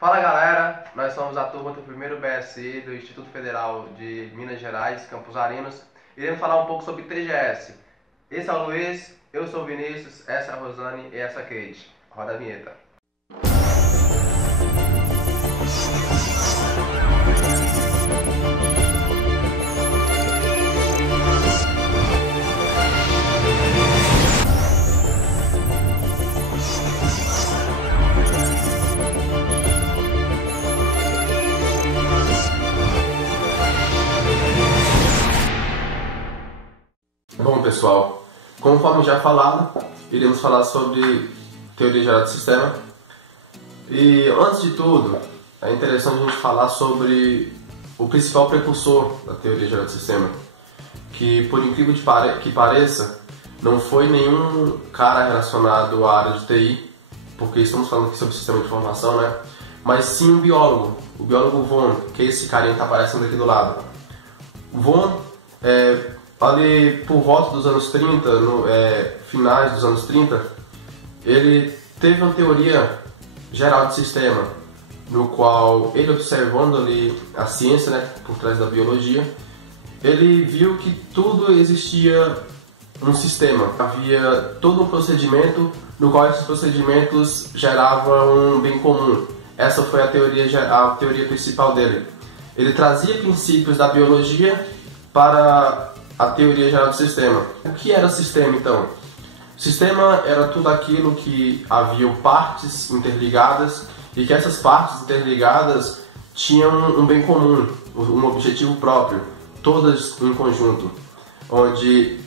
Fala galera, nós somos a turma do primeiro BSI do Instituto Federal de Minas Gerais, Campos Arinos. Iremos falar um pouco sobre TGS. Esse é o Luiz, eu sou o Vinícius, essa é a Rosane e essa é a Kate. Roda a vinheta. Bom pessoal, conforme já falado, iremos falar sobre teoria geral de sistema. E antes de tudo, é interessante a gente falar sobre o principal precursor da teoria geral de sistema, que por incrível que pareça, não foi nenhum cara relacionado à área de TI, porque estamos falando aqui sobre sistema de informação, né? Mas sim um biólogo, o biólogo Von, que é esse carinha que está aparecendo aqui do lado. Von ali por volta dos anos 30, finais dos anos 30, ele teve uma teoria geral de sistema, no qual ele, observando ali a ciência, né, por trás da biologia, ele viu que tudo existia um sistema. Havia todo um procedimento no qual esses procedimentos geravam um bem comum. Essa foi a teoria principal dele. Ele trazia princípios da biologia para a teoria geral do sistema. O que era o sistema então? O sistema era tudo aquilo que haviam partes interligadas e que essas partes interligadas tinham um bem comum, um objetivo próprio, todas em conjunto. Onde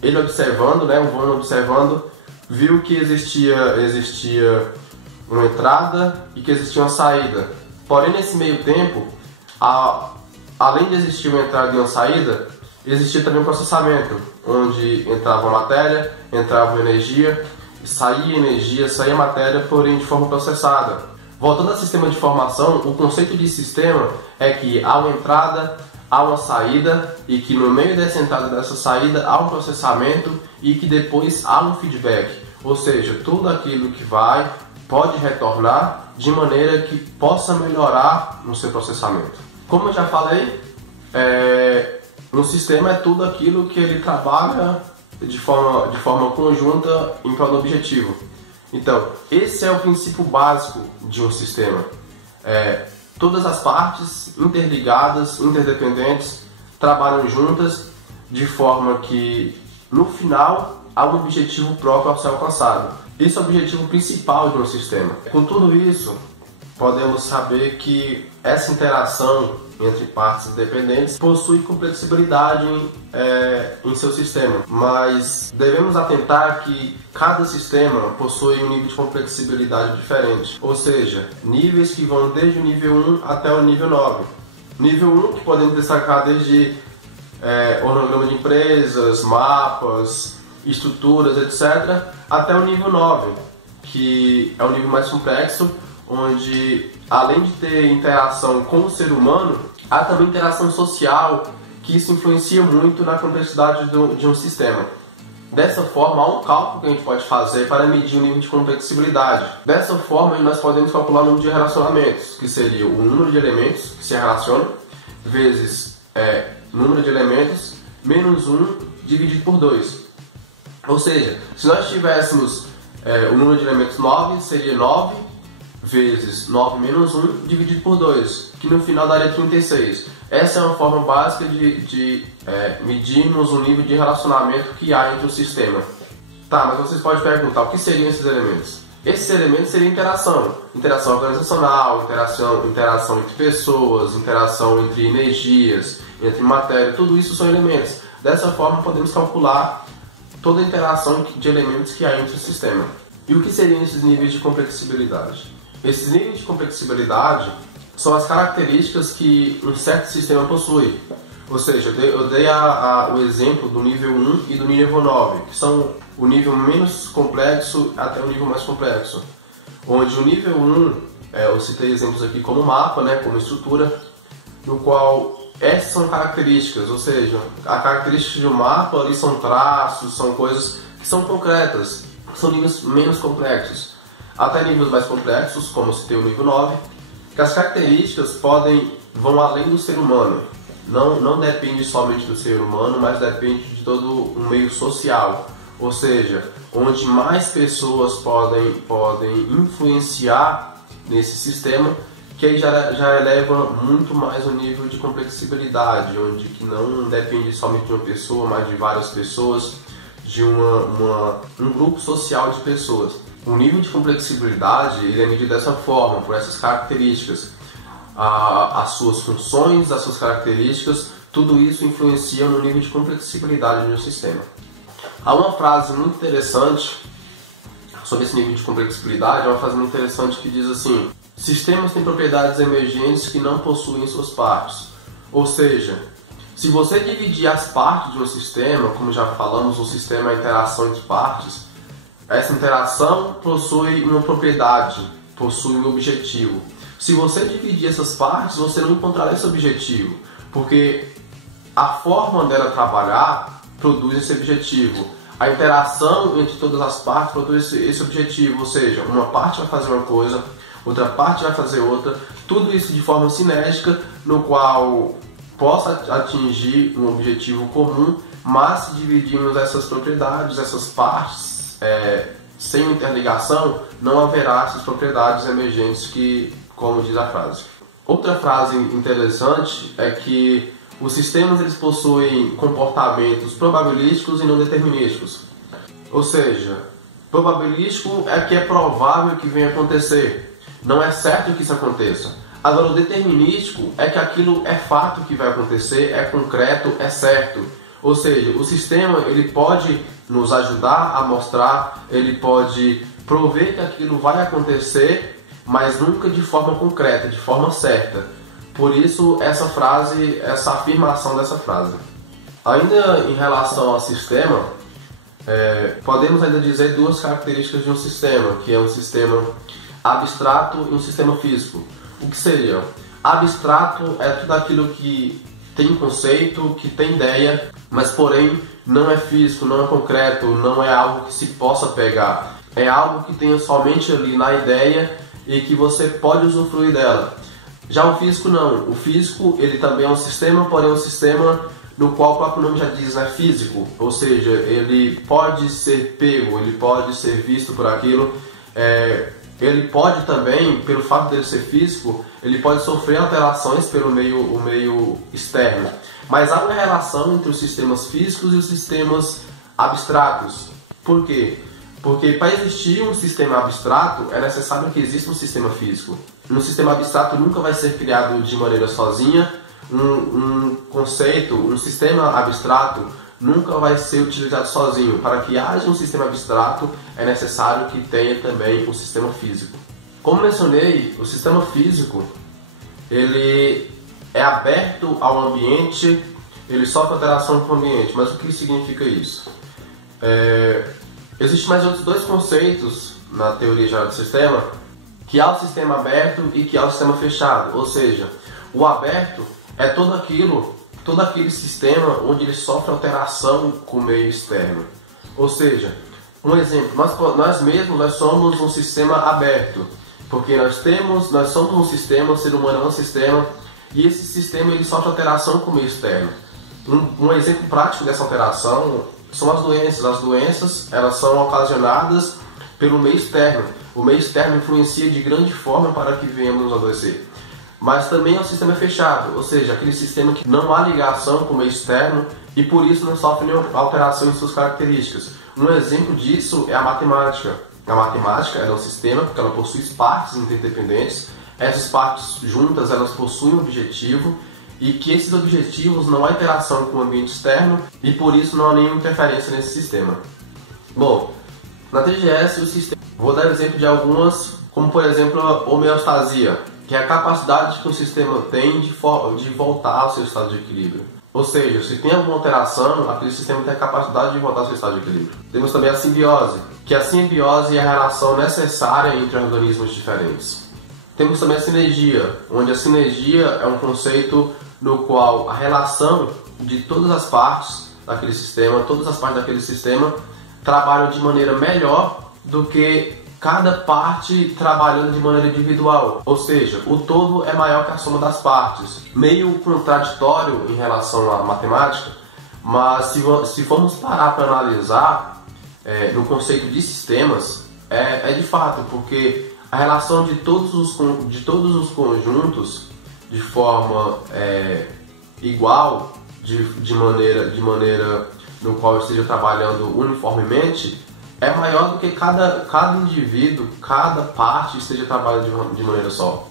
ele observando, o Von observando, viu que existia uma entrada e que existia uma saída. Porém, nesse meio tempo, além de existir uma entrada e uma saída, existia também um processamento, onde entrava matéria, entrava energia, saía matéria, porém de forma processada. Voltando ao sistema de informação, o conceito de sistema é que há uma entrada, há uma saída, e que no meio dessa entrada e dessa saída há um processamento e que depois há um feedback. Ou seja, tudo aquilo que pode retornar de maneira que possa melhorar no seu processamento. Como eu já falei, no sistema é tudo aquilo que ele trabalha de forma conjunta em prol do objetivo. Então, esse é o princípio básico de um sistema. Todas as partes interligadas, interdependentes, trabalham juntas de forma que, no final, há um objetivo próprio a ser alcançado. Esse é o objetivo principal de um sistema. Com tudo isso, podemos saber que essa interação entre partes independentes possui complexibilidade em seu sistema, mas devemos atentar que cada sistema possui um nível de complexibilidade diferente, ou seja, níveis que vão desde o nível 1 até o nível 9. Nível 1 que podemos destacar desde organograma de empresas, mapas, estruturas, etc., até o nível 9, que é o nível mais complexo, onde além de ter interação com o ser humano, há também interação social, que isso influencia muito na complexidade de um sistema. Dessa forma, há um cálculo que a gente pode fazer para medir o nível de complexibilidade. Dessa forma, nós podemos calcular o número de relacionamentos, que seria o número de elementos que se relacionam, vezes número de elementos, menos 1 dividido por 2. Ou seja, se nós tivéssemos o número de elementos 9, seria 9 vezes 9 menos 1 dividido por 2, que no final daria 36. Essa é uma forma básica de medirmos o nível de relacionamento que há entre o sistema. Tá, mas vocês podem perguntar, o que seriam esses elementos? Esses elementos seriam interação organizacional, interação entre pessoas, interação entre energias, entre matéria, tudo isso são elementos. Dessa forma podemos calcular toda a interação de elementos que há entre o sistema. E o que seriam esses níveis de complexibilidade? Esses níveis de complexibilidade são as características que um certo sistema possui. Ou seja, eu dei o exemplo do nível 1 e do nível 9, que são o nível menos complexo até o nível mais complexo. Onde o nível 1, eu citei exemplos aqui como mapa, como estrutura, no qual essas são características, ou seja, a característica de um mapa ali são traços, são coisas que são concretas, são níveis menos complexos. Até níveis mais complexos, como citei o nível 9, que as características vão além do ser humano. Não depende somente do ser humano, mas depende de todo um meio social. Ou seja, onde mais pessoas podem influenciar nesse sistema, que aí já eleva muito mais o nível de complexibilidade, onde que não depende somente de uma pessoa, mas de várias pessoas, de um grupo social de pessoas. O nível de complexibilidade ele é medido dessa forma, por essas características. As suas funções, as suas características, tudo isso influencia no nível de complexibilidade do sistema. Há uma frase muito interessante sobre esse nível de complexibilidade, é uma frase muito interessante que diz assim: sistemas têm propriedades emergentes que não possuem suas partes. Ou seja, se você dividir as partes de um sistema, como já falamos, um sistema é a interação entre partes, essa interação possui uma propriedade, possui um objetivo. Se você dividir essas partes, você não encontrará esse objetivo, porque a forma dela trabalhar produz esse objetivo. A interação entre todas as partes produz esse objetivo, ou seja, uma parte vai fazer uma coisa, outra parte vai fazer outra, tudo isso de forma sinérgica, no qual possa atingir um objetivo comum, mas se dividirmos essas propriedades, essas partes, sem interligação, não haverá essas propriedades emergentes que, como diz a frase. Outra frase interessante é que os sistemas eles possuem comportamentos probabilísticos e não determinísticos. Ou seja, probabilístico é que é provável que venha acontecer. Não é certo que isso aconteça. Agora, o determinístico é que aquilo é fato que vai acontecer, é concreto, é certo. Ou seja, o sistema ele pode nos ajudar a mostrar, ele pode prover que aquilo vai acontecer, mas nunca de forma concreta, de forma certa. Por isso, essa afirmação dessa frase. Ainda em relação ao sistema, podemos ainda dizer duas características de um sistema, que é um sistema abstrato e um sistema físico. O que seria? Abstrato é tudo aquilo que tem conceito, que tem ideia, mas porém não é físico, não é concreto, não é algo que se possa pegar. É algo que tenha somente ali na ideia e que você pode usufruir dela. Já o físico não. O físico ele também é um sistema, porém é um sistema no qual o próprio nome já diz, é físico. Ou seja, ele pode ser pego, ele pode ser visto por aquilo. Ele pode também, pelo fato dele ser físico, ele pode sofrer alterações pelo meio externo. Mas há uma relação entre os sistemas físicos e os sistemas abstratos. Por quê? Porque para existir um sistema abstrato é necessário que exista um sistema físico. Um sistema abstrato nunca vai ser criado de maneira sozinha. Um conceito, um sistema abstrato nunca vai ser utilizado sozinho. Para que haja um sistema abstrato é necessário que tenha também um sistema físico. Como mencionei, o sistema físico ele é aberto ao ambiente, ele sofre alteração com o ambiente. Mas o que significa isso? Existem mais outros dois conceitos na teoria geral do sistema, que há o sistema aberto e que há o sistema fechado. Ou seja, o aberto é todo aquele sistema onde ele sofre alteração com o meio externo. Ou seja, um exemplo, nós mesmos somos um sistema aberto, porque nós somos um sistema, o ser humano é um sistema, e esse sistema ele sofre alteração com o meio externo. Um exemplo prático dessa alteração são as doenças. As doenças elas são ocasionadas pelo meio externo. O meio externo influencia de grande forma para que venhamos nos adoecer. Mas também é um sistema fechado, ou seja, aquele sistema que não há ligação com o meio externo e por isso não sofre nenhuma alteração em suas características. Um exemplo disso é a matemática. A matemática é um sistema porque ela possui partes interdependentes. Essas partes juntas elas possuem um objetivo e que esses objetivos não há interação com o ambiente externo e por isso não há nenhuma interferência nesse sistema. Bom, na TGS o sistema, vou dar exemplo de algumas, como por exemplo a homeostasia, que é a capacidade que o sistema tem de voltar ao seu estado de equilíbrio. Ou seja, se tem alguma alteração, aquele sistema tem a capacidade de voltar ao seu estado de equilíbrio. Temos também a simbiose, que a simbiose é a relação necessária entre organismos diferentes. Temos também a sinergia, onde a sinergia é um conceito no qual a relação de todas as partes daquele sistema, trabalham de maneira melhor do que cada parte trabalhando de maneira individual, ou seja, o todo é maior que a soma das partes. Meio contraditório em relação à matemática, mas se formos parar para analisar no conceito de sistemas, é de fato, porque a relação de todos os conjuntos de forma igual, de maneira no qual esteja trabalhando uniformemente, é maior do que cada indivíduo, cada parte esteja trabalhando de maneira só.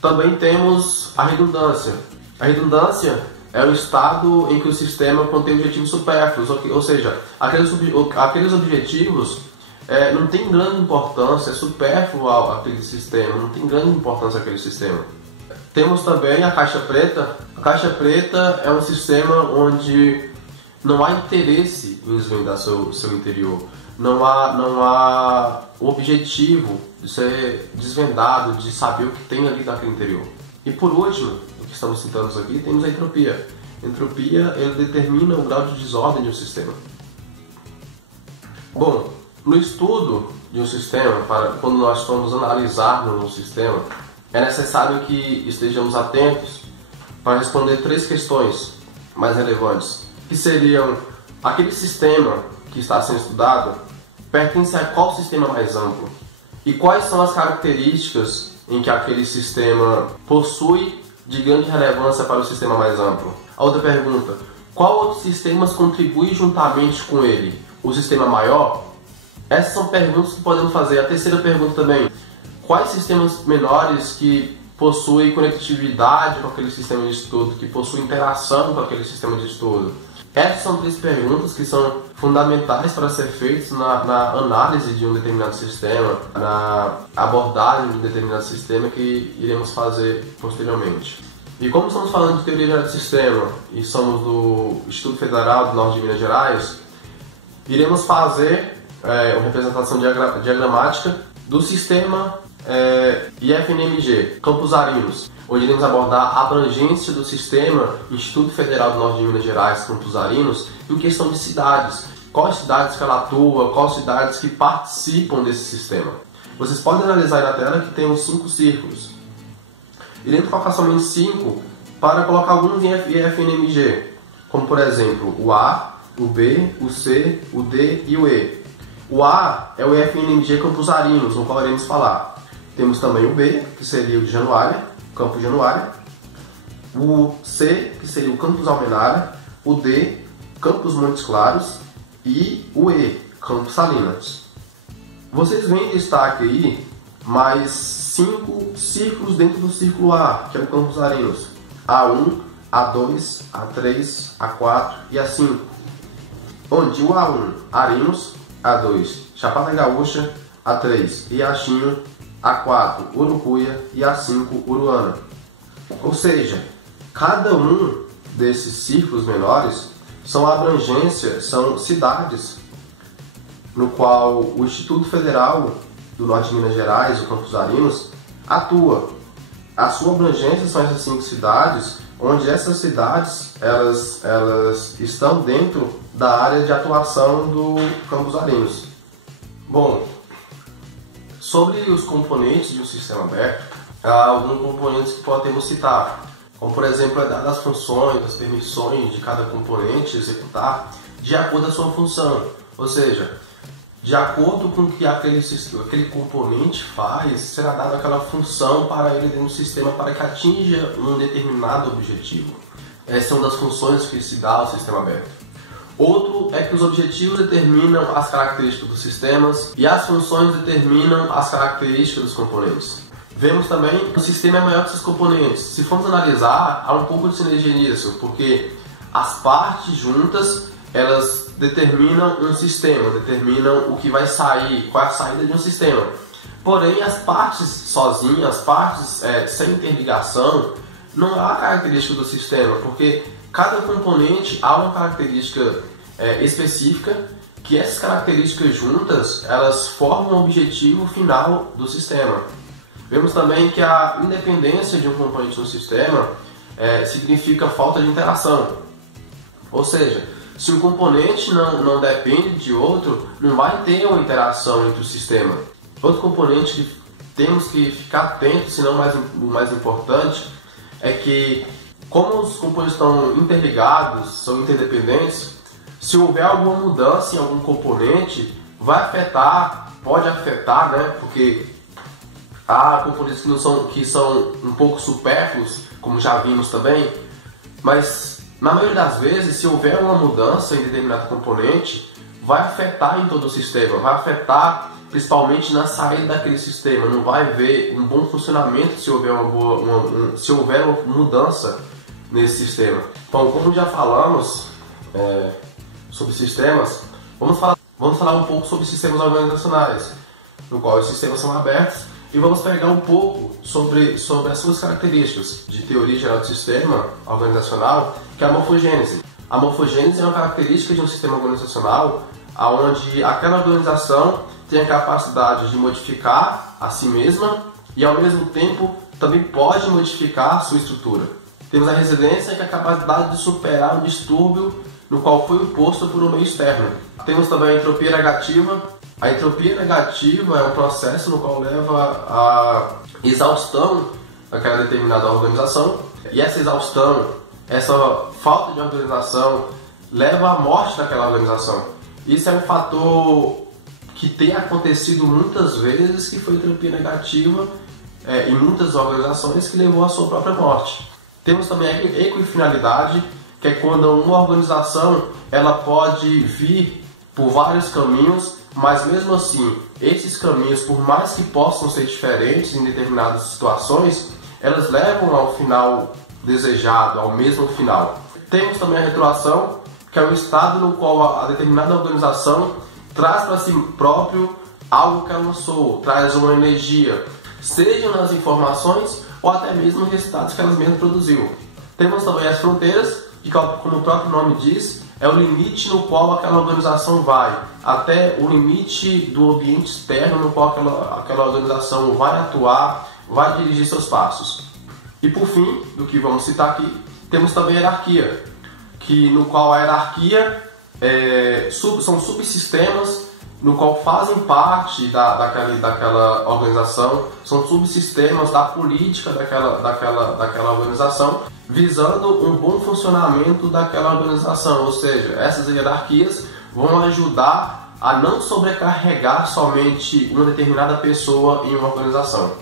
Também temos a redundância. A redundância é o estado em que o sistema contém objetivos supérfluos, ou seja, aqueles objetivos não têm grande importância, é supérfluo àquele sistema, não tem grande importância àquele sistema. Temos também a caixa preta. A caixa preta é um sistema onde não há interesse em desvendar seu interior. Não há o objetivo de ser desvendado, de saber o que tem ali naquele interior. E por último, o que estamos citando aqui, temos a entropia. A entropia, ele determina o grau de desordem de um sistema. Bom, no estudo de um sistema, quando nós formos analisar um sistema, é necessário que estejamos atentos para responder 3 questões mais relevantes, que seriam: aquele sistema que está sendo estudado pertence a qual sistema mais amplo? E quais são as características em que aquele sistema possui de grande relevância para o sistema mais amplo? A outra pergunta: qual outros sistemas contribui juntamente com ele? O sistema maior? Essas são perguntas que podemos fazer. A terceira pergunta também: quais sistemas menores que possuem conectividade com aquele sistema de estudo, que possuem interação com aquele sistema de estudo? Essas são 3 perguntas que são fundamentais para ser feitas na análise de um determinado sistema, na abordagem de um determinado sistema que iremos fazer posteriormente. E como estamos falando de teoria geral de sistema e somos do Instituto Federal do Norte de Minas Gerais, iremos fazer uma representação diagramática do sistema IFNMG, Campos Arinos, onde iremos abordar a abrangência do sistema Instituto Federal do Norte de Minas Gerais, Campos Arinos, em questão de cidades. Quais cidades que ela atua, quais cidades que participam desse sistema. Vocês podem analisar aí na tela que tem uns 5 círculos. Iremos colocar somente 5 para colocar alguns em IFNMG, como por exemplo o A, o B, o C, o D e o E. O A é o IFNMG Campos Arinos, no qual iremos falar. Temos também o B, que seria o de Januária, Campos Januária. O C, que seria o Campos Almenara. O D, Campos Montes Claros. E o E, Campos Salinas. Vocês veem em destaque aí mais 5 círculos dentro do círculo A, que é o Campos Arinos. A1, A2, A3, A4 e A5. Onde o A1, Arinos, A2, Chapada Gaúcha, A3 e Achinho, A4, Urucuia e A5, Uruana. Ou seja, cada um desses círculos menores são abrangências, são cidades no qual o Instituto Federal do Norte de Minas Gerais, o Campos Arinos, atua. A sua abrangência são essas 5 cidades, onde essas cidades elas estão dentro da área de atuação do Campos Arinos. Bom, sobre os componentes de um sistema aberto, há alguns componentes que podemos citar, como por exemplo das funções, das permissões de cada componente executar de acordo com a sua função, ou seja, de acordo com o que aquele componente faz, será dada aquela função para ele dentro do sistema para que atinja um determinado objetivo. Essa é uma das funções que se dá ao sistema aberto. Outro é que os objetivos determinam as características dos sistemas e as funções determinam as características dos componentes. Vemos também que o sistema é maior que seus componentes. Se formos analisar, há um pouco de sinergia nisso, porque as partes juntas, elas determinam um sistema, determinam o que vai sair, qual é a saída de um sistema. Porém, as partes sozinhas, as partes sem interligação, não há característica do sistema, porque cada componente há uma característica específica, que essas características juntas, elas formam o objetivo final do sistema. Vemos também que a independência de um componente no sistema significa falta de interação. Ou seja, se um componente não depende de outro, não vai ter uma interação entre o sistema. Outro componente que temos que ficar atentos, se não o mais importante, é que como os componentes estão interligados, são interdependentes, se houver alguma mudança em algum componente, pode afetar, né? Porque há componentes que são um pouco supérfluos, como já vimos também, mas na maioria das vezes, se houver uma mudança em determinado componente, vai afetar em todo o sistema, vai afetar principalmente na saída daquele sistema, não vai haver um bom funcionamento se houver uma mudança nesse sistema. Bom, como já falamos sobre sistemas, vamos falar um pouco sobre sistemas organizacionais, no qual os sistemas são abertos, e vamos pegar um pouco sobre as suas características de teoria geral do sistema organizacional, que é a morfogênese. A morfogênese é uma característica de um sistema organizacional onde aquela organização tem a capacidade de modificar a si mesma e, ao mesmo tempo, também pode modificar a sua estrutura. Temos a resiliência, que é a capacidade de superar um distúrbio no qual foi imposto por um meio externo. Temos também a entropia negativa. A entropia negativa é um processo no qual leva à exaustão daquela determinada organização, e essa exaustão, essa falta de organização, leva à morte daquela organização. Isso é um fator que tem acontecido muitas vezes, que foi entropia negativa em muitas organizações, que levou à sua própria morte. Temos também a equifinalidade, que é quando uma organização ela pode vir por vários caminhos, mas mesmo assim, esses caminhos, por mais que possam ser diferentes em determinadas situações, elas levam ao final desejado, ao mesmo final. Temos também a retroação, que é o estado no qual a determinada organização traz para si próprio algo que ela lançou, traz uma energia, seja nas informações ou até mesmo nos resultados que ela mesma produziu. Temos também as fronteiras, que, como o próprio nome diz, é o limite no qual aquela organização vai, até o limite do ambiente externo no qual aquela organização vai atuar, vai dirigir seus passos. E por fim, do que vamos citar aqui, temos também a hierarquia, no qual a hierarquia são subsistemas no qual fazem parte daquela organização, são subsistemas da política daquela organização, visando um bom funcionamento daquela organização, ou seja, essas hierarquias vão ajudar a não sobrecarregar somente uma determinada pessoa em uma organização.